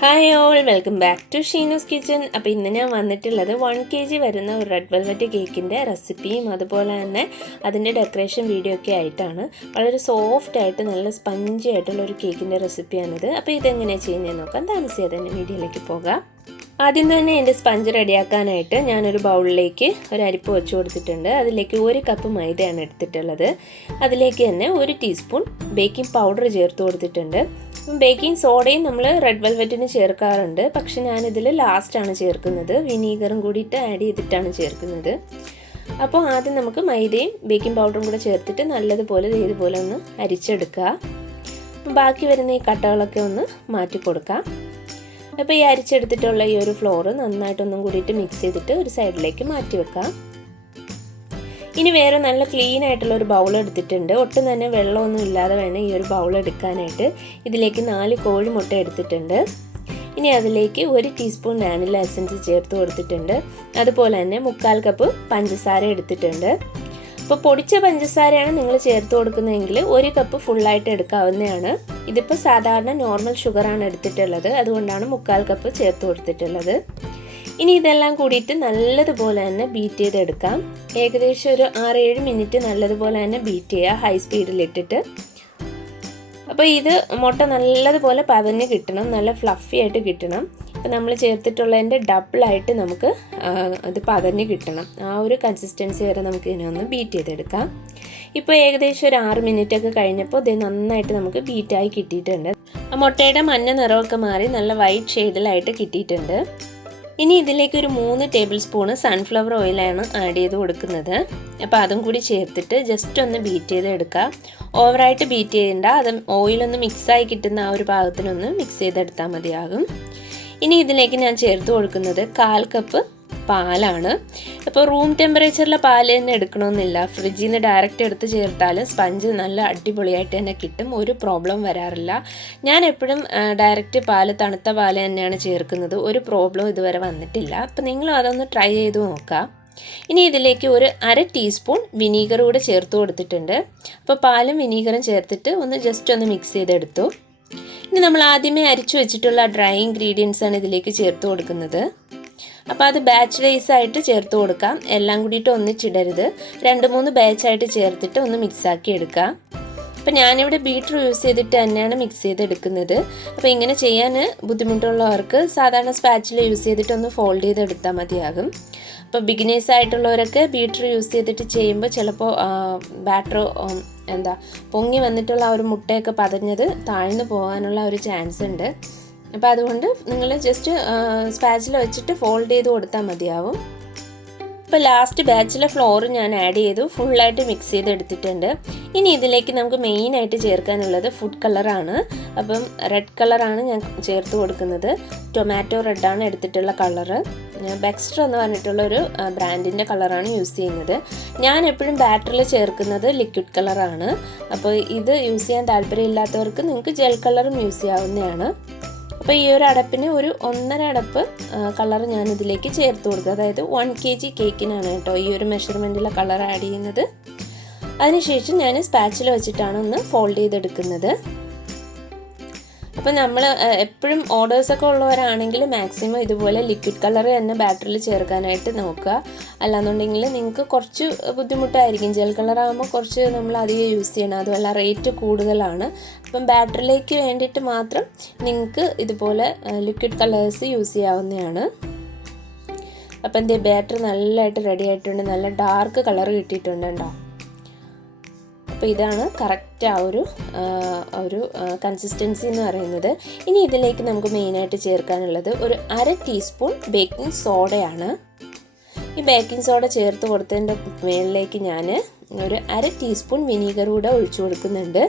Hi all, welcome back to Sheenu's kitchen. അപ്പോൾ ഇന്ന് ഞാൻ വന്നിട്ടുള്ളത് 1 kg വരുന്ന ഒരു റെഡ് വെൽവെറ്റ് കേക്കിൻ്റെ റെസിപ്പിയും അതുപോലെ തന്നെ അതിൻ്റെ ഡെക്കറേഷൻ വീഡിയോ ഒക്കെ ആയിട്ടാണ്. വളരെ സോഫ്റ്റ് ആയിട്ട് നല്ല സ്പഞ്ചി ആയിട്ടുള്ള ഒരു കേക്കിൻ്റെ റെസിപ്പിയാണിത്. അപ്പോൾ ഇതെങ്ങനെയാണ് ചെയ്യുന്നതെന്ന് നോക്കാം. താമസിയാതെ തന്നെ വീഡിയോയിലേക്ക് പോകാം. ആദ്യം തന്നെ എൻ്റെ സ്പഞ്ച് റെഡിയാക്കാനായിട്ട് ഞാനൊരു ബൗളിലേക്ക് ഒരു അരിപ്പ് വെച്ച് കൊടുത്തിട്ടുണ്ട്. അതിലേക്ക് 1 കപ്പ് മൈദയാണ് എടുത്തിട്ടുള്ളത്. അതിലേക്ക് തന്നെ 1 ടീസ്പൂൺ ബേക്കിംഗ് പൗഡർ ചേർത്ത് കൊടുത്തിട്ടുണ്ട്. ബേക്കിംഗ് സോഡയും നമ്മൾ റെഡ് വെൽവെറ്റിന് ചേർക്കാറുണ്ട്, പക്ഷെ ഞാനിതിൽ ലാസ്റ്റാണ് ചേർക്കുന്നത്. വിനീഗറും കൂടിയിട്ട് ആഡ് ചെയ്തിട്ടാണ് ചേർക്കുന്നത്. അപ്പോൾ ആദ്യം നമുക്ക് മൈദയും ബേക്കിംഗ് പൗഡറും കൂടെ ചേർത്തിട്ട് നല്ലതുപോലെ ഇതുപോലെ ഒന്ന് അരിച്ചെടുക്കുക. ബാക്കി വരുന്ന ഈ കട്ടകളൊക്കെ ഒന്ന് മാറ്റി കൊടുക്കാം. അപ്പോൾ ഈ അരിച്ചെടുത്തിട്ടുള്ള ഈ ഒരു ഫ്ലോറ് നന്നായിട്ടൊന്നും കൂടിയിട്ട് മിക്സ് ചെയ്തിട്ട് ഒരു സൈഡിലേക്ക് മാറ്റി വെക്കാം. ഇനി വേറെ നല്ല ക്ലീൻ ആയിട്ടുള്ള ഒരു ബൗൾ എടുത്തിട്ടുണ്ട്. ഒട്ടും തന്നെ വെള്ളമൊന്നും ഇല്ലാതെ വേണം ഈ ഒരു ബൗൾ എടുക്കാനായിട്ട്. ഇതിലേക്ക് 4 കോഴിമുട്ട എടുത്തിട്ടുണ്ട്. ഇനി അതിലേക്ക് 1 ടീസ്പൂൺ വാനില എസൻസ് ചേർത്ത് കൊടുത്തിട്ടുണ്ട്. അതുപോലെ തന്നെ 1/4 കപ്പ് പഞ്ചസാര എടുത്തിട്ടുണ്ട്. അപ്പോൾ പൊടിച്ച പഞ്ചസാരയാണ് നിങ്ങൾ ചേർത്ത് കൊടുക്കുന്നതെങ്കിൽ 1 കപ്പ് ഫുള്ളായിട്ട് എടുക്കാവുന്നതാണ്. ഇതിപ്പോൾ സാധാരണ നോർമൽ ഷുഗറാണ് എടുത്തിട്ടുള്ളത്, അതുകൊണ്ടാണ് 1/4 കപ്പ് ചേർത്ത് കൊടുത്തിട്ടുള്ളത്. ഇനി ഇതെല്ലാം കൂടിയിട്ട് നല്ലതുപോലെ തന്നെ ബീറ്റ് ചെയ്തെടുക്കാം. ഏകദേശം ഒരു 6-7 മിനിറ്റ് നല്ലതുപോലെ തന്നെ ബീറ്റ് ചെയ്യുക ഹൈ സ്പീഡിലിട്ടിട്ട്. അപ്പോൾ ഇത് മുട്ട നല്ലതുപോലെ പതഞ്ഞ് കിട്ടണം, നല്ല ഫ്ലഫി ആയിട്ട് കിട്ടണം. അപ്പോൾ നമ്മൾ ചേർത്തിട്ടുള്ളതിൻ്റെ ഡബിളായിട്ട് നമുക്ക് അത് പതഞ്ഞ് കിട്ടണം. ആ ഒരു കൺസിസ്റ്റൻസി വരെ നമുക്ക് ഇതിനെ ഒന്ന് ബീറ്റ് ചെയ്തെടുക്കാം. ഇപ്പോൾ ഏകദേശം ഒരു 6 മിനിറ്റൊക്കെ കഴിഞ്ഞപ്പോൾ ഇത് നന്നായിട്ട് നമുക്ക് ബീറ്റായി കിട്ടിയിട്ടുണ്ട്. ആ മുട്ടയുടെ മഞ്ഞ നിറമൊക്കെ മാറി നല്ല വൈറ്റ് ഷെയ്ഡിലായിട്ട് കിട്ടിയിട്ടുണ്ട്. ഇനി ഇതിലേക്ക് ഒരു 3 ടേബിൾ സ്പൂണ് സൺഫ്ലവർ ഓയിലാണ് ആഡ് ചെയ്ത് കൊടുക്കുന്നത്. അപ്പോൾ അതും കൂടി ചേർത്തിട്ട് ജസ്റ്റ് ഒന്ന് ബീറ്റ് ചെയ്ത് എടുക്കുക. ഓവറായിട്ട് ബീറ്റ് ചെയ്യണ്ട, അത് ഓയിലൊന്ന് മിക്സായി കിട്ടുന്ന ആ ഒരു പാകത്തിനൊന്ന് മിക്സ് ചെയ്തെടുത്താൽ മതിയാകും. ഇനി ഇതിലേക്ക് ഞാൻ ചേർത്ത് കൊടുക്കുന്നത് 1/4 കപ്പ് പാലാണ്. അപ്പോൾ റൂം ടെമ്പറേച്ചറിലെ പാൽ തന്നെ എടുക്കണമെന്നില്ല, ഫ്രിഡ്ജിൽ നിന്ന് ഡയറക്റ്റ് എടുത്ത് ചേർത്താൽ സ്പഞ്ച് നല്ല അടിപൊളിയായിട്ട് തന്നെ കിട്ടും, ഒരു പ്രോബ്ലം വരാറില്ല. ഞാൻ എപ്പോഴും ഡയറക്റ്റ് പാൽ, തണുത്ത പാൽ തന്നെയാണ് ചേർക്കുന്നത്, ഒരു പ്രോബ്ലം ഇതുവരെ വന്നിട്ടില്ല. അപ്പോൾ നിങ്ങളും അതൊന്ന് ട്രൈ ചെയ്ത് നോക്കാം. ഇനി ഇതിലേക്ക് ഒരു 1/2 ടീസ്പൂൺ വിനീഗർ കൂടെ ചേർത്ത് കൊടുത്തിട്ടുണ്ട്. അപ്പോൾ പാലും വിനീഗറും ചേർത്തിട്ട് ജസ്റ്റ് ഒന്ന് മിക്സ് ചെയ്തെടുത്തു. ഇനി നമ്മൾ ആദ്യമേ അരിച്ചു വെച്ചിട്ടുള്ള ഡ്രൈ ഇൻഗ്രീഡിയൻസ് ആണ് ഇതിലേക്ക് ചേർത്ത് കൊടുക്കുന്നത്. അപ്പോൾ അത് ബാച്ച് വൈസ് ആയിട്ട് ചേർത്ത് കൊടുക്കാം, എല്ലാം കൂടിയിട്ട് ഒന്നിച്ചിടരുത്. 2-3 ബാച്ചായിട്ട് ചേർത്തിട്ട് ഒന്ന് മിക്സാക്കി എടുക്കാം. അപ്പോൾ ഞാനിവിടെ ബീറ്റർ യൂസ് ചെയ്തിട്ട് തന്നെയാണ് മിക്സ് ചെയ്തെടുക്കുന്നത്. അപ്പോൾ ഇങ്ങനെ ചെയ്യാൻ ബുദ്ധിമുട്ടുള്ളവർക്ക് സാധാരണ സ്പാച്ചില യൂസ് ചെയ്തിട്ട് ഒന്ന് ഫോൾഡ് ചെയ്തെടുത്താൽ മതിയാകും. അപ്പോൾ ബിഗിനേഴ്സ് ആയിട്ടുള്ളവരൊക്കെ ബീറ്റർ യൂസ് ചെയ്തിട്ട് ചെയ്യുമ്പോൾ ചിലപ്പോൾ ബാറ്റർ പൊങ്ങി വന്നിട്ടുള്ള ആ ഒരു മുട്ടയൊക്കെ പതഞ്ഞത് താഴ്ന്നു പോകാനുള്ള ഒരു ചാൻസ് ഉണ്ട്. അപ്പോൾ അതുകൊണ്ട് നിങ്ങൾ ജസ്റ്റ് സ്പാച്ചില വെച്ചിട്ട് ഫോൾഡ് ചെയ്ത് കൊടുത്താൽ മതിയാവും. ഇപ്പോൾ ലാസ്റ്റ് ബാച്ചിലെ ഫ്ലോർ ഞാൻ ആഡ് ചെയ്തു, ഫുള്ളായിട്ട് മിക്സ് ചെയ്തെടുത്തിട്ടുണ്ട്. ഇനി ഇതിലേക്ക് നമുക്ക് മെയിനായിട്ട് ചേർക്കാനുള്ളത് ഫുഡ് കളറാണ്. അപ്പം റെഡ് കളറാണ് ഞാൻ ചേർത്ത് കൊടുക്കുന്നത്. ടൊമാറ്റോ റെഡാണ് എടുത്തിട്ടുള്ള കളറ്. ബെക്സ്റ്റർ എന്ന് പറഞ്ഞിട്ടുള്ളൊരു ബ്രാൻഡിൻ്റെ കളറാണ് യൂസ് ചെയ്യുന്നത്. ഞാൻ എപ്പോഴും ബാറ്ററിൽ ചേർക്കുന്നത് ലിക്വിഡ് കളറാണ്. അപ്പോൾ ഇത് യൂസ് ചെയ്യാൻ താല്പര്യമില്ലാത്തവർക്ക് നിങ്ങൾക്ക് ജെൽ കളറും യൂസ് ചെയ്യാവുന്നതാണ്. അപ്പോൾ ഈ ഒരു അടപ്പിന് ഒരു 1.5 അടപ്പ് കളർ ഞാൻ ഇതിലേക്ക് ചേർത്ത് കൊടുക്കുക. അതായത് 1 kg കേക്കിനാണ് കേട്ടോ ഈ ഒരു മെഷർമെൻറ്റിലെ കളർ ആഡ് ചെയ്യുന്നത്. അതിനുശേഷം ഞാൻ സ്പാച്ചില വെച്ചിട്ടാണ് ഒന്ന് ഫോൾഡ് ചെയ്തെടുക്കുന്നത്. അപ്പോൾ നമ്മൾ എപ്പോഴും ഓർഡേഴ്സൊക്കെ ഉള്ളവരാണെങ്കിൽ മാക്സിമം ഇതുപോലെ ലിക്വിഡ് കളർ തന്നെ ബാറ്ററിൽ ചേർക്കാനായിട്ട് നോക്കുക. അല്ലാന്നുണ്ടെങ്കിൽ നിങ്ങൾക്ക് കുറച്ച് ബുദ്ധിമുട്ടായിരിക്കും. ജെൽ കളറാകുമ്പോൾ കുറച്ച് നമ്മൾ അധികം യൂസ് ചെയ്യണം, അതുമല്ല റേറ്റ് കൂടുതലാണ്. അപ്പം ബാറ്ററിലേക്ക് വേണ്ടിയിട്ട് മാത്രം നിങ്ങൾക്ക് ഇതുപോലെ ലിക്വിഡ് കളേഴ്സ് യൂസ് ചെയ്യാവുന്നതാണ്. അപ്പം എൻ്റെ ബാറ്റർ നല്ലതായിട്ട് റെഡി ആയിട്ടുണ്ട്, നല്ല ഡാർക്ക് കളർ കിട്ടിയിട്ടുണ്ട് കേട്ടോ. അപ്പോൾ ഇതാണ് കറക്റ്റ് ആ ഒരു കൺസിസ്റ്റൻസി എന്ന് പറയുന്നത്. ഇനി ഇതിലേക്ക് നമുക്ക് മെയിനായിട്ട് ചേർക്കാനുള്ളത് ഒരു 1/2 ടീസ്പൂൺ ബേക്കിംഗ് സോഡയാണ്. ഈ ബേക്കിംഗ് സോഡ ചേർത്ത് കൊടുത്തതിൻ്റെ മുകളിലേക്ക് ഞാൻ ഒരു 1/2 ടീസ്പൂൺ വിനീഗർ കൂടെ ഒഴിച്ചു കൊടുക്കുന്നുണ്ട്.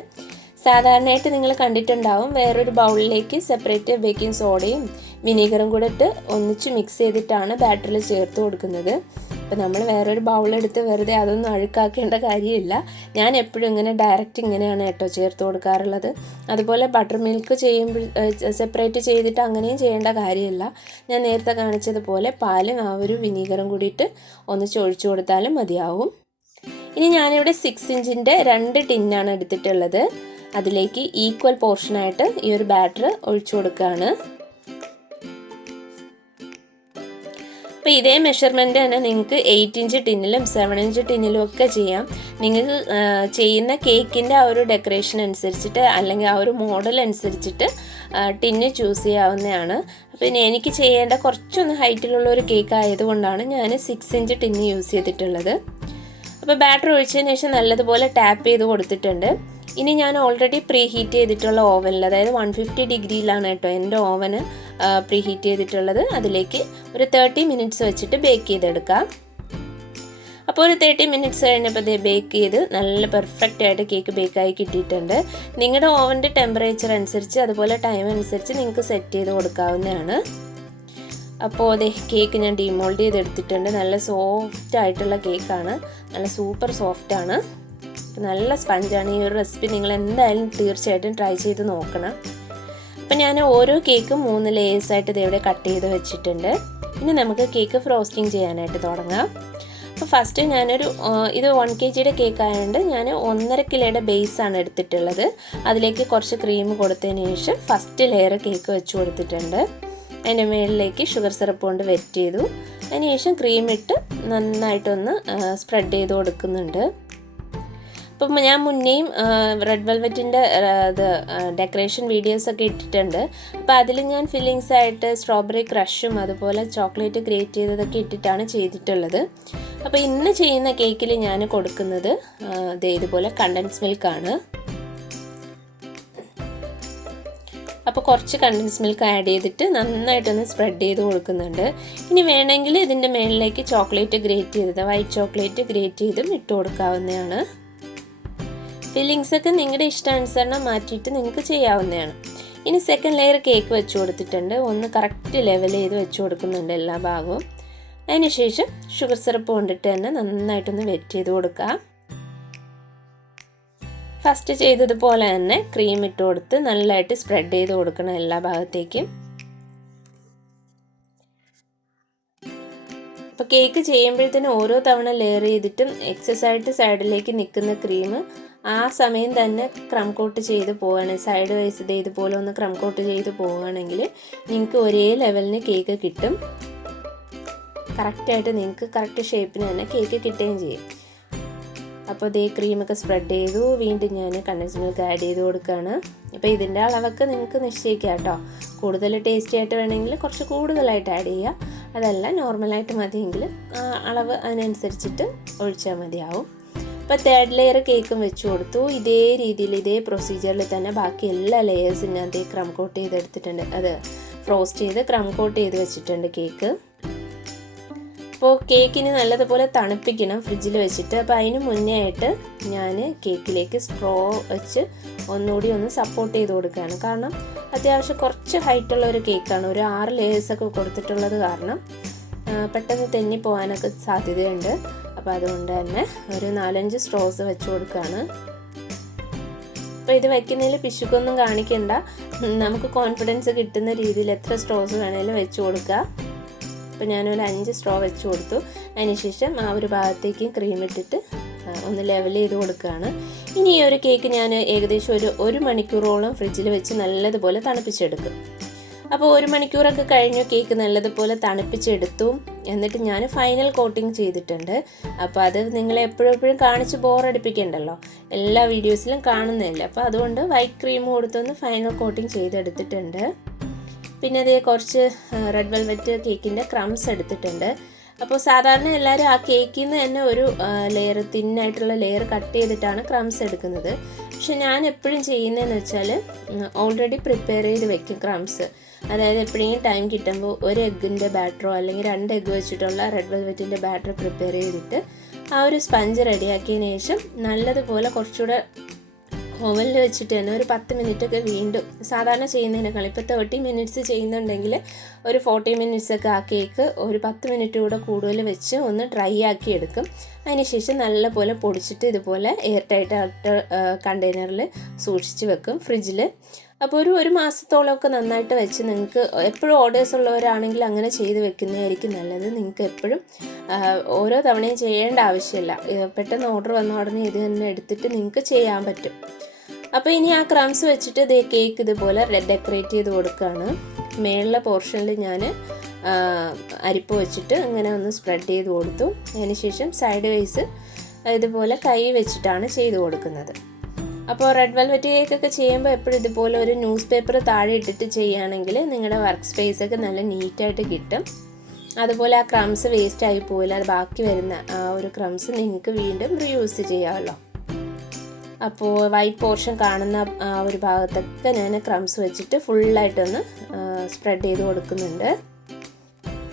സാധാരണയായിട്ട് നിങ്ങൾ കണ്ടിട്ടുണ്ടാവും, വേറൊരു ബൗളിലേക്ക് സെപ്പറേറ്റ് ബേക്കിംഗ് സോഡയും വിനീഗറും കൂടെ ഇട്ട് ഒന്നിച്ച് മിക്സ് ചെയ്തിട്ടാണ് ബാറ്ററിൽ ചേർത്ത് കൊടുക്കുന്നത്. അപ്പോൾ നമ്മൾ വേറൊരു ബൗളെടുത്ത് വെറുതെ അതൊന്നും അഴുക്കാക്കേണ്ട കാര്യമില്ല. ഞാൻ എപ്പോഴും ഇങ്ങനെ ഡയറക്റ്റ് ഇങ്ങനെയാണ് കേട്ടോ ചേർത്ത് കൊടുക്കാറുള്ളത്. അതുപോലെ ബട്ടർ മിൽക്ക് ചെയ്യുമ്പോൾ സെപ്പറേറ്റ് ചെയ്തിട്ട് അങ്ങനെയും ചെയ്യേണ്ട കാര്യമില്ല. ഞാൻ നേരത്തെ കാണിച്ചതുപോലെ പാലും ആ ഒരു വിനീഗറും കൂടിയിട്ട് ഒന്നിച്ച് ഒഴിച്ചു കൊടുത്താലും മതിയാവും. ഇനി ഞാനിവിടെ 6 ഇഞ്ചിൻ്റെ 2 ടിന്നാണ് എടുത്തിട്ടുള്ളത്. അതിലേക്ക് ഈക്വൽ പോർഷനായിട്ട് ഈ ഒരു ബാറ്റർ ഒഴിച്ചു കൊടുക്കുകയാണ്. അപ്പോൾ ഇതേ മെഷർമെൻറ്റ് തന്നെ നിങ്ങൾക്ക് 8 ഇഞ്ച് ടിന്നിലും 7 ഇഞ്ച് ടിന്നിലും ഒക്കെ ചെയ്യാം. നിങ്ങൾക്ക് ചെയ്യുന്ന കേക്കിൻ്റെ ആ ഒരു ഡെക്കറേഷൻ അനുസരിച്ചിട്ട് അല്ലെങ്കിൽ ആ ഒരു മോഡൽ അനുസരിച്ചിട്ട് ടിന്ന് ചൂസ് ചെയ്യാവുന്നതാണ്. പിന്നെ എനിക്ക് ചെയ്യേണ്ട കുറച്ചൊന്ന് ഹൈറ്റിലുള്ള ഒരു കേക്ക് ആയതുകൊണ്ടാണ് ഞാൻ 6 ഇഞ്ച് ടിന്ന് യൂസ് ചെയ്തിട്ടുള്ളത്. അപ്പോൾ ബാറ്റർ ഒഴിച്ചതിന് ശേഷം നല്ലതുപോലെ ടാപ്പ് ചെയ്ത് കൊടുത്തിട്ടുണ്ട്. ഇനി ഞാൻ ഓൾറെഡി പ്രീ ഹീറ്റ് ചെയ്തിട്ടുള്ള ഓവനിൽ, അതായത് 150 ഡിഗ്രിയിലാണ് കേട്ടോ എൻ്റെ ഓവന് പ്രീ ഹീറ്റ് ചെയ്തിട്ടുള്ളത്. അതിലേക്ക് ഒരു 30 മിനിറ്റ്സ് വെച്ചിട്ട് ബേക്ക് ചെയ്തെടുക്കാം. അപ്പോൾ ഒരു 30 മിനിറ്റ്സ് കഴിഞ്ഞപ്പോൾ ഇത് ബേക്ക് ചെയ്ത് നല്ല പെർഫെക്റ്റ് ആയിട്ട് കേക്ക് ബേക്കായി കിട്ടിയിട്ടുണ്ട്. നിങ്ങളുടെ ഓവൻ്റെ ടെമ്പറേച്ചർ അനുസരിച്ച് അതുപോലെ ടൈം അനുസരിച്ച് നിങ്ങൾക്ക് സെറ്റ് ചെയ്ത് കൊടുക്കാവുന്നതാണ്. അപ്പോൾ അതെ കേക്ക് ഞാൻ ഡിമോൾഡ് ചെയ്തെടുത്തിട്ടുണ്ട്. നല്ല സോഫ്റ്റ് ആയിട്ടുള്ള കേക്കാണ്, നല്ല സൂപ്പർ സോഫ്റ്റാണ്, നല്ല സ്പഞ്ചാണ്. ഈ ഒരു റെസിപ്പി നിങ്ങൾ എന്തായാലും തീർച്ചയായിട്ടും ട്രൈ ചെയ്ത് നോക്കണം. അപ്പം ഞാൻ ഓരോ കേക്കും 3 ലേയേഴ്സായിട്ട് ഇതേവിടെ കട്ട് ചെയ്ത് വെച്ചിട്ടുണ്ട്. ഇനി നമുക്ക് കേക്ക് ഫ്രോസ്റ്റിംഗ് ചെയ്യാനായിട്ട് തുടങ്ങാം. അപ്പോൾ ഫസ്റ്റ് ഇത് 1 kgയുടെ കേക്ക് ആയതുകൊണ്ട് ഞാൻ 1.5 കിലോയുടെ ബേസാണ് എടുത്തിട്ടുള്ളത്. അതിലേക്ക് കുറച്ച് ക്രീം കൊടുത്തതിന് ശേഷം ഫസ്റ്റ് ലെയർ കേക്ക് വെച്ച് കൊടുത്തിട്ടുണ്ട്. അതിൻ്റെ മുകളിലേക്ക് ഷുഗർ സിറപ്പ് കൊണ്ട് വെറ്റ് ചെയ്തു. അതിനുശേഷം ക്രീം ഇട്ട് നന്നായിട്ടൊന്ന് സ്പ്രെഡ് ചെയ്ത് കൊടുക്കുന്നുണ്ട്. അപ്പം ഞാൻ മുന്നേയും റെഡ് വെൽവെറ്റിൻ്റെ ഡെക്കറേഷൻ വീഡിയോസൊക്കെ ഇട്ടിട്ടുണ്ട്. അപ്പോൾ അതിൽ ഞാൻ ഫില്ലിങ്സ് ആയിട്ട് സ്ട്രോബെറി ക്രഷും അതുപോലെ ചോക്ലേറ്റ് ഗ്രേറ്റ് ചെയ്തതൊക്കെ ഇട്ടിട്ടാണ് ചെയ്തിട്ടുള്ളത്. അപ്പോൾ ഇന്ന് ചെയ്യുന്ന കേക്കിൽ ഞാൻ കൊടുക്കുന്നത് ഇതുപോലെ കണ്ടൻസ് മിൽക്കാണ്. അപ്പോൾ കുറച്ച് കണ്ടൻസ് മിൽക്ക് ആഡ് ചെയ്തിട്ട് നന്നായിട്ടൊന്ന് സ്പ്രെഡ് ചെയ്ത് കൊടുക്കുന്നുണ്ട്. ഇനി വേണമെങ്കിൽ ഇതിൻ്റെ മുകളിലേക്ക് ചോക്ലേറ്റ് ഗ്രേറ്റ് ചെയ്തത്, വൈറ്റ് ചോക്ലേറ്റ് ഗ്രേറ്റ് ചെയ്തും ഇട്ട് കൊടുക്കാവുന്നതാണ്. ഫില്ലിങ്സൊക്കെ നിങ്ങളുടെ ഇഷ്ടാനുസരണം മാറ്റിയിട്ട് നിങ്ങൾക്ക് ചെയ്യാവുന്നതാണ്. ഇനി സെക്കൻഡ് ലെയർ കേക്ക് വെച്ച് കൊടുത്തിട്ടുണ്ട്. ഒന്ന് കറക്റ്റ് ലെവൽ ചെയ്ത് വെച്ച് കൊടുക്കുന്നുണ്ട് എല്ലാ ഭാഗവും. അതിനുശേഷം ഷുഗർ സിറപ്പ് കൊണ്ടിട്ട് തന്നെ നന്നായിട്ടൊന്ന് വെറ്റ് ചെയ്ത് കൊടുക്കുക. ഫസ്റ്റ് ചെയ്തതുപോലെ തന്നെ ക്രീം ഇട്ട് കൊടുത്ത് നല്ലതായിട്ട് സ്പ്രെഡ് ചെയ്ത് കൊടുക്കണം എല്ലാ ഭാഗത്തേക്കും. അപ്പോൾ കേക്ക് ചെയ്യുമ്പോഴത്തേനും ഓരോ തവണ ലെയർ ചെയ്തിട്ടും എക്സസ് ആയിട്ട് സൈഡിലേക്ക് നിൽക്കുന്ന ക്രീം ആ സമയം തന്നെ ക്രം കോട്ട് ചെയ്ത് പോവുകയാണെങ്കിൽ, സൈഡ് വൈസ് ഇതുപോലെ ഒന്ന് ക്രം കോട്ട് ചെയ്ത് പോവുകയാണെങ്കിൽ നിങ്ങൾക്ക് ഒരേ ലെവലിന് കേക്ക് കിട്ടും. കറക്റ്റായിട്ട് നിങ്ങൾക്ക് കറക്റ്റ് ഷേപ്പിന് തന്നെ കേക്ക് കിട്ടുകയും ചെയ്യും. അപ്പോൾ ക്രീമൊക്കെ സ്പ്രെഡ് ചെയ്തു. വീണ്ടും ഞാൻ കണ്ടൻസ് മിൽക്ക് ആഡ് ചെയ്ത് കൊടുക്കുകയാണ്. അപ്പോൾ ഇതിൻ്റെ അളവൊക്കെ നിങ്ങൾക്ക് നിശ്ചയിക്കാം കേട്ടോ. കൂടുതൽ ടേസ്റ്റി ആയിട്ട് വേണമെങ്കിൽ കുറച്ച് കൂടുതലായിട്ട് ആഡ് ചെയ്യുക. അതല്ല നോർമലായിട്ട് മതിയെങ്കിൽ അളവ് അതിനനുസരിച്ചിട്ട് ഒഴിച്ചാൽ മതിയാവും. അപ്പോൾ തേർഡ് ലെയർ കേക്കും വെച്ച് കൊടുത്തു. ഇതേ രീതിയിൽ ഇതേ പ്രൊസീജിയറിൽ തന്നെ ബാക്കി എല്ലാ ലെയേഴ്സും ഞാൻ ക്രം കോട്ട് ചെയ്തെടുത്തിട്ടുണ്ട്. അത് ഫ്രോസ്റ്റ് ചെയ്ത് ക്രം കോട്ട് ചെയ്ത് വെച്ചിട്ടുണ്ട് കേക്ക്. അപ്പോൾ കേക്കിന് നല്ലതുപോലെ തണുപ്പിക്കണം ഫ്രിഡ്ജിൽ വെച്ചിട്ട്. അപ്പോൾ അതിന് മുന്നേ ആയിട്ട് ഞാൻ കേക്കിലേക്ക് സ്ട്രോ വെച്ച് ഒന്നുകൂടി ഒന്ന് സപ്പോർട്ട് ചെയ്ത് കൊടുക്കുകയാണ്. കാരണം അത്യാവശ്യം കുറച്ച് ഹൈറ്റുള്ള ഒരു കേക്കാണ്. ഒരു 6 ലെയേഴ്സൊക്കെ കൊടുത്തിട്ടുള്ളത് കാരണം പെട്ടെന്ന് തെന്നി പോകാനൊക്കെ സാധ്യതയുണ്ട്. അപ്പോൾ അതുകൊണ്ട് തന്നെ ഒരു 4-5 സ്ട്രോസ് വെച്ച് കൊടുക്കുകയാണ്. അപ്പോൾ ഇത് വയ്ക്കുന്നതിൽ പിശുക്കൊന്നും കാണിക്കണ്ട. നമുക്ക് കോൺഫിഡൻസ് കിട്ടുന്ന രീതിയിൽ എത്ര സ്ട്രോസ് വേണമെങ്കിലും വെച്ച് കൊടുക്കുക. അപ്പോൾ ഞാനൊരു 5 സ്ട്രോ വെച്ച് കൊടുത്തു. അതിനുശേഷം ആ ഒരു ഭാഗത്തേക്ക് ക്രീം ഇട്ടിട്ട് ഒന്ന് ലെവൽ ചെയ്ത് കൊടുക്കുകയാണ്. ഇനി ഈ ഒരു കേക്ക് ഞാൻ ഏകദേശം ഒരു മണിക്കൂറോളം ഫ്രിഡ്ജിൽ വെച്ച് നല്ലതുപോലെ തണുപ്പിച്ചെടുക്കും. അപ്പോൾ 1 മണിക്കൂറൊക്കെ കഴിഞ്ഞു കേക്ക് നല്ലതുപോലെ തണുപ്പിച്ചെടുത്തു. എന്നിട്ട് ഞാൻ ഫൈനൽ കോട്ടിങ് ചെയ്തിട്ടുണ്ട്. അപ്പോൾ അത് നിങ്ങളെ എപ്പോഴും കാണിച്ച് ബോറടിപ്പിക്കണ്ടല്ലോ, എല്ലാ വീഡിയോസിലും കാണുന്നില്ല. അപ്പോൾ അതുകൊണ്ട് വൈറ്റ് ക്രീം കൊടുത്തൊന്ന് ഫൈനൽ കോട്ടിങ് ചെയ്തെടുത്തിട്ടുണ്ട്. പിന്നെ കുറച്ച് റെഡ് വെൽവെറ്റ് കേക്കിൻ്റെ ക്രംസ് എടുത്തിട്ടുണ്ട്. അപ്പോൾ സാധാരണ എല്ലാവരും ആ കേക്കിൽ നിന്ന് തന്നെ ഒരു ലെയർ തിന്നായിട്ടുള്ള ലെയർ കട്ട് ചെയ്തിട്ടാണ് ക്രംസ് എടുക്കുന്നത്. പക്ഷെ ഞാൻ എപ്പോഴും ചെയ്യുന്നതെന്ന് വെച്ചാൽ ഓൾറെഡി പ്രിപ്പയർ ചെയ്ത് വെക്കും ക്രംസ്. അതായത് എപ്പോഴെങ്കിലും ടൈം കിട്ടുമ്പോൾ ഒരു എഗ്ഗിൻ്റെ ബാറ്ററോ അല്ലെങ്കിൽ 2 എഗ്ഗ് വെച്ചിട്ടുള്ള റെഡ് വെൽവെറ്റിൻ്റെ ബാറ്റർ പ്രിപ്പയർ ചെയ്തിട്ട് ആ ഒരു സ്പഞ്ച് റെഡിയാക്കിയതിന് ശേഷം നല്ലതുപോലെ കുറച്ചുകൂടെ ഓവനിൽ വെച്ചിട്ട് തന്നെ ഒരു 10 മിനിറ്റൊക്കെ വീണ്ടും സാധാരണ ചെയ്യുന്നതിനേക്കാൾ ഇപ്പോൾ 30 മിനിറ്റ്സ് ചെയ്യുന്നുണ്ടെങ്കിൽ ഒരു 40 മിനിറ്റ്സൊക്കെ ആ കേക്ക് ഒരു 10 മിനിറ്റ് കൂടെ കൂടുതൽ വെച്ച് ഒന്ന് ഡ്രൈ ആക്കി എടുക്കും. അതിനുശേഷം നല്ലപോലെ പൊടിച്ചിട്ട് ഇതുപോലെ എയർ ടൈറ്റ് കണ്ടെയ്നറിൽ സൂക്ഷിച്ച് വെക്കും ഫ്രിഡ്ജിൽ. അപ്പോൾ ഒരു മാസത്തോളമൊക്കെ നന്നായിട്ട് വെച്ച് നിങ്ങൾക്ക് എപ്പോഴും ഓർഡേഴ്സ് ഉള്ളവരാണെങ്കിൽ അങ്ങനെ ചെയ്ത് വെക്കുന്നതായിരിക്കും നല്ലത്. നിങ്ങൾക്ക് എപ്പോഴും ഓരോ തവണയും ചെയ്യേണ്ട ആവശ്യമില്ല. പെട്ടെന്ന് ഓർഡർ വന്ന ഉടനെ ഇത് തന്നെ എടുത്തിട്ട് നിങ്ങൾക്ക് ചെയ്യാൻ പറ്റും. അപ്പോൾ ഇനി ആ ക്രംസ് വെച്ചിട്ട് ഇതേ കേക്ക് ഇതുപോലെ ഡെക്കറേറ്റ് ചെയ്ത് കൊടുക്കുകയാണ്. മേളിലെ പോർഷനിൽ ഞാൻ അരിപ്പ് വെച്ചിട്ട് ഇങ്ങനെ ഒന്ന് സ്പ്രെഡ് ചെയ്ത് കൊടുത്തു. അതിനുശേഷം സൈഡ് വൈസ് ഇതുപോലെ കൈ വെച്ചിട്ടാണ് ചെയ്ത് കൊടുക്കുന്നത്. അപ്പോൾ റെഡ് വെൽവെറ്റ് കേക്കൊക്കെ ചെയ്യുമ്പോൾ എപ്പോഴും ഇതുപോലെ ഒരു ന്യൂസ് പേപ്പർ താഴെ ഇട്ടിട്ട് ചെയ്യുകയാണെങ്കിൽ നിങ്ങളുടെ വർക്ക് സ്പേസൊക്കെ നല്ല നീറ്റായിട്ട് കിട്ടും. അതുപോലെ ആ ക്രംസ് വേസ്റ്റ് ആയി പോയില്ല, അത് ബാക്കി വരുന്ന ആ ഒരു ക്രംസ് നിങ്ങൾക്ക് വീണ്ടും റീയൂസ് ചെയ്യാമല്ലോ. അപ്പോൾ വൈറ്റ് പോർഷൻ കാണുന്ന ആ ഒരു ഭാഗത്തൊക്കെ ഞാൻ ക്രംസ് വെച്ചിട്ട് ഫുള്ളായിട്ടൊന്ന് സ്പ്രെഡ് ചെയ്ത് കൊടുക്കുന്നുണ്ട്.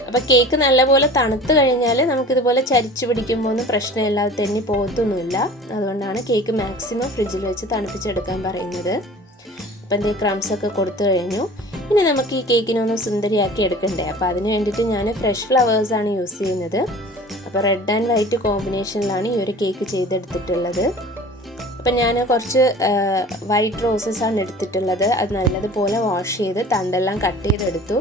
അപ്പോൾ കേക്ക് നല്ലപോലെ തണുത്ത് കഴിഞ്ഞാൽ നമുക്കിതുപോലെ ചരിച്ച് പിടിക്കുമ്പോൾ ഒന്നും പ്രശ്നമില്ലാതെ തെന്നി പോകത്തൊന്നുമില്ല. അതുകൊണ്ടാണ് കേക്ക് മാക്സിമം ഫ്രിഡ്ജിൽ വെച്ച് തണുപ്പിച്ചെടുക്കാൻ പറയുന്നത്. അപ്പം എന്തേ ക്രംസൊക്കെ കൊടുത്തു കഴിഞ്ഞു. ഇനി നമുക്ക് ഈ കേക്കിനൊന്ന് സുന്ദരിയാക്കി എടുക്കണ്ടേ. അപ്പോൾ അതിന് വേണ്ടിയിട്ട് ഞാൻ ഫ്രഷ് ഫ്ലവേഴ്സാണ് യൂസ് ചെയ്യുന്നത്. അപ്പോൾ റെഡ് ആൻഡ് വൈറ്റ് കോമ്പിനേഷനിലാണ് ഈ ഒരു കേക്ക് ചെയ്തെടുത്തിട്ടുള്ളത്. അപ്പം ഞാൻ കുറച്ച് വൈറ്റ് റോസസാണ് എടുത്തിട്ടുള്ളത്. അത് നല്ലതുപോലെ വാഷ് ചെയ്ത് തണ്ടെല്ലാം കട്ട് ചെയ്തെടുത്തു.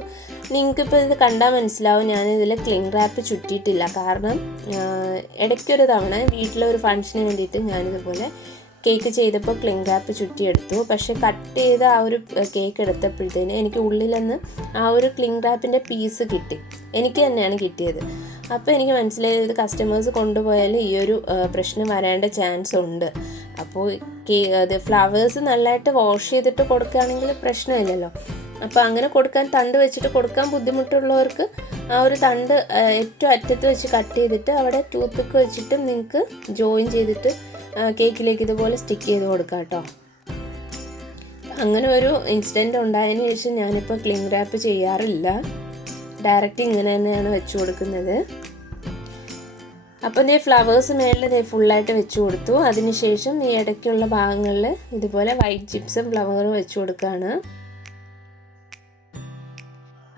നിങ്ങൾക്കിപ്പോൾ ഇത് കണ്ടാൽ മനസ്സിലാവും ഞാനിതിൽ ക്ലിംഗ് റാപ്പ് ചുറ്റിയിട്ടില്ല. കാരണം ഇടയ്ക്കൊരു തവണ വീട്ടിലൊരു ഫംഗ്ഷന് വേണ്ടിയിട്ട് ഞാനിതുപോലെ കേക്ക് ചെയ്തപ്പോൾ ക്ലിംഗ് റാപ്പ് ചുറ്റിയെടുത്തു. പക്ഷേ കട്ട് ചെയ്ത ആ ഒരു കേക്ക് എടുത്തപ്പോഴത്തേന് എനിക്ക് ഉള്ളിലൊന്ന് ആ ഒരു ക്ലിംഗ് റാപ്പിൻ്റെ പീസ് കിട്ടി. എനിക്ക് തന്നെയാണ് കിട്ടിയത്. അപ്പോൾ എനിക്ക് മനസ്സിലായത് കസ്റ്റമേഴ്സ് കൊണ്ടുപോയാൽ ഈ ഒരു പ്രശ്നം വരേണ്ട ചാൻസ് ഉണ്ട്. അപ്പോൾ അത് ഫ്ലവേഴ്സ് നല്ലതായിട്ട് വാഷ് ചെയ്തിട്ട് കൊടുക്കുകയാണെങ്കിൽ പ്രശ്നമില്ലല്ലോ. അപ്പോൾ അങ്ങനെ കൊടുക്കാൻ തണ്ട് വെച്ചിട്ട് കൊടുക്കാൻ ബുദ്ധിമുട്ടുള്ളവർക്ക് ആ ഒരു തണ്ട് ഏറ്റവും അറ്റത്ത് വെച്ച് കട്ട് ചെയ്തിട്ട് അവിടെ ടൂത്ത് പിക്ക് വെച്ചിട്ട് നിങ്ങൾക്ക് ജോയിൻ ചെയ്തിട്ട് കേക്കിലേക്ക് ഇതുപോലെ സ്റ്റിക്ക് ചെയ്ത് കൊടുക്കാം കേട്ടോ. അങ്ങനെ ഒരു ഇൻസിഡൻറ്റ് ഉണ്ടായതിന് ശേഷം ഞാനിപ്പോൾ ക്ലിംഗ് റാപ്പ് ചെയ്യാറില്ല. ഡയറക്റ്റ് ഇങ്ങനെ തന്നെയാണ് വെച്ച് കൊടുക്കുന്നത്. അപ്പം ഈ ഫ്ലവേഴ്സ് മേളിൽ ഫുള്ളായിട്ട് വെച്ച് കൊടുത്തു. അതിനുശേഷം ഈ ഇടയ്ക്കുള്ള ഭാഗങ്ങളിൽ ഇതുപോലെ വൈറ്റ് ജിപ്സും ഫ്ലവറും വെച്ച് കൊടുക്കുകയാണ്.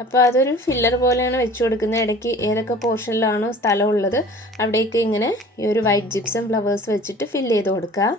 അപ്പോൾ അതൊരു ഫില്ലർ പോലെയാണ് വെച്ച് കൊടുക്കുന്നത്. ഇടയ്ക്ക് ഏതൊക്കെ പോർഷനിലാണോ സ്ഥലമുള്ളത് അവിടേക്ക് ഇങ്ങനെ ഈ ഒരു വൈറ്റ് ജിപ്സും ഫ്ലവേഴ്സ് വെച്ചിട്ട് ഫില്ല് ചെയ്ത് കൊടുക്കുക.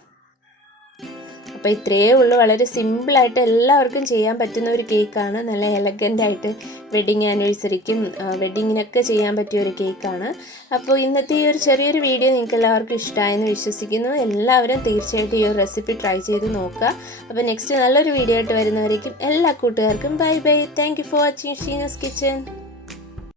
അപ്പോൾ ഇത്രയേ ഉള്ളൂ. വളരെ സിമ്പിളായിട്ട് എല്ലാവർക്കും ചെയ്യാൻ പറ്റുന്ന ഒരു കേക്കാണ്. നല്ല എലഗൻ്റായിട്ട് വെഡ്ഡിങ് ആനിവേഴ്സറിക്കും വെഡ്ഡിങ്ങിനൊക്കെ ചെയ്യാൻ പറ്റിയ ഒരു കേക്കാണ്. അപ്പോൾ ഇന്നത്തെ ഈ ഒരു ചെറിയൊരു വീഡിയോ നിങ്ങൾക്ക് എല്ലാവർക്കും ഇഷ്ടമായെന്ന് വിശ്വസിക്കുന്നു. എല്ലാവരും തീർച്ചയായിട്ടും ഈ ഒരു റെസിപ്പി ട്രൈ ചെയ്ത് നോക്കുക. അപ്പോൾ നെക്സ്റ്റ് നല്ലൊരു വീഡിയോ ആയിട്ട് വരുന്നവരേക്കും എല്ലാ കൂട്ടുകാർക്കും bye bye. Thank you for watching Sheenu's kitchen.